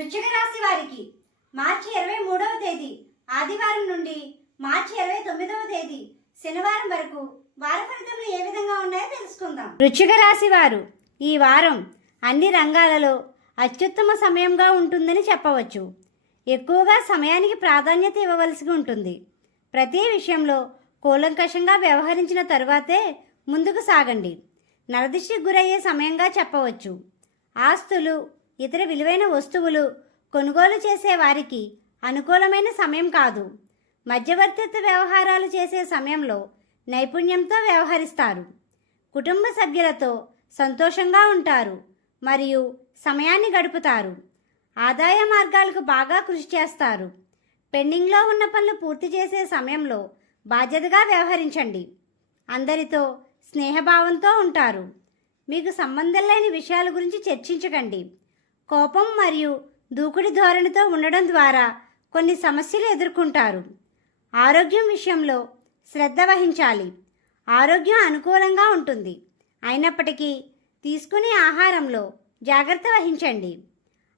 వృశ్చిక రాశి వారికి మార్చి ఇరవై మూడవ తేదీ ఆదివారం నుండి మార్చి ఇరవై తొమ్మిదవ తేదీ శనివారం వరకు వార ఫలితములు ఏ విధంగా ఉన్నాయో తెలుసుకుందాం. వృశ్చిక రాశి వారు ఈ వారం అన్ని రంగాలలో అత్యుత్తమ సమయంగా ఉంటుందని చెప్పవచ్చు. ఎక్కువగా సమయానికి ప్రాధాన్యత ఇవ్వవలసి ఉంటుంది. ప్రతి విషయంలో కూలంకషంగా వ్యవహరించిన తరువాతే ముందుకు సాగండి. నరదిష్టికి గురయ్యే సమయంగా చెప్పవచ్చు. ఆస్తులు ఇతర విలువైన వస్తువులు కొనుగోలు చేసే వారికి అనుకూలమైన సమయం కాదు. మధ్యవర్తిత్వ వ్యవహారాలు చేసే సమయంలో నైపుణ్యంతో వ్యవహరిస్తారు. కుటుంబ సభ్యులతో సంతోషంగా ఉంటారు మరియు సమయాన్ని గడుపుతారు. ఆదాయ మార్గాలకు బాగా కృషి చేస్తారు. పెండింగ్లో ఉన్న పనులు పూర్తి చేసే సమయంలో బాధ్యతగా వ్యవహరించండి. అందరితో స్నేహభావంతో ఉంటారు. మీకు సంబంధం లేని విషయాల గురించి చర్చించకండి. కోపం మరియు దూకుడి ధోరణితో ఉండడం ద్వారా కొన్ని సమస్యలు ఎదుర్కొంటారు. ఆరోగ్యం విషయంలో శ్రద్ధ వహించాలి. ఆరోగ్యం అనుకూలంగా ఉంటుంది. అయినప్పటికీ తీసుకునే ఆహారంలో జాగ్రత్త వహించండి.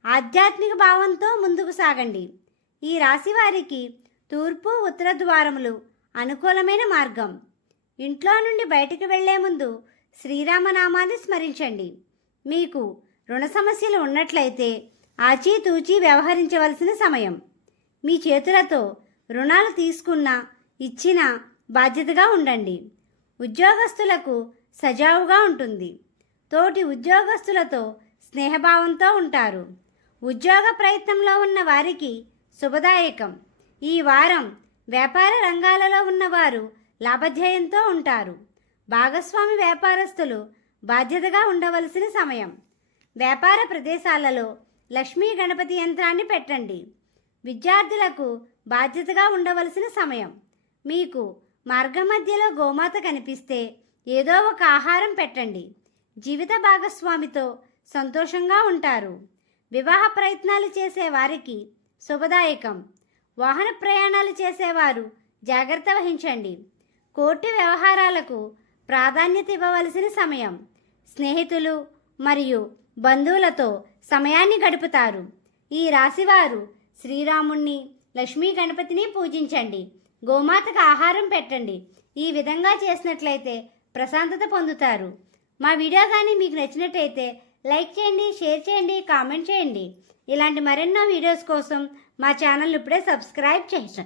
ఆధ్యాత్మిక భావంతో ముందుకు సాగండి. ఈ రాశి వారికి తూర్పు ఉత్తర ద్వారములు అనుకూలమైన మార్గం. ఇంట్లో నుండి బయటికి వెళ్ళే ముందు శ్రీరామనామాన్ని స్మరించండి. మీకు రుణ సమస్యలు ఉన్నట్లయితే ఆచితూచి వ్యవహరించవలసిన సమయం. మీ చేతులతో రుణాలు తీసుకున్న ఇచ్చిన బాధ్యతగా ఉండండి. ఉద్యోగస్తులకు సజావుగా ఉంటుంది. తోటి ఉద్యోగస్తులతో స్నేహభావంతో ఉంటారు. ఉద్యోగ ప్రయత్నంలో ఉన్న వారికి శుభదాయకం. ఈ వారం వ్యాపార రంగాలలో ఉన్నవారు లాభధ్యేయంతో ఉంటారు. భాగస్వామి వ్యాపారస్తులు బాధ్యతగా ఉండవలసిన సమయం. వ్యాపార ప్రదేశాలలో లక్ష్మీ గణపతి యంత్రాన్ని పెట్టండి. విద్యార్థులకు బాధ్యతగా ఉండవలసిన సమయం. మీకు మార్గమధ్యలో గోమాత కనిపిస్తే ఏదో ఒక ఆహారం పెట్టండి. జీవిత భాగస్వామితో సంతోషంగా ఉంటారు. వివాహ ప్రయత్నాలు చేసే వారికి శుభదాయకం. వాహన ప్రయాణాలు చేసేవారు జాగ్రత్త వహించండి. కోర్టు వ్యవహారాలకు ప్రాధాన్యత ఇవ్వవలసిన సమయం. స్నేహితులు మరియు బంధువులతో సమయాన్ని గడుపుతారు. ఈ రాశివారు శ్రీరాముణ్ణి లక్ష్మీ గణపతిని పూజించండి. గోమాతకు ఆహారం పెట్టండి. ఈ విధంగా చేసినట్లయితే ప్రశాంతత పొందుతారు. మా వీడియో కానీ మీకు నచ్చినట్టయితే లైక్ చేయండి షేర్ చేయండి కామెంట్ చేయండి. ఇలాంటి మరెన్నో వీడియోస్ కోసం మా ఛానల్ ఇప్పుడే సబ్స్క్రైబ్ చేయండి.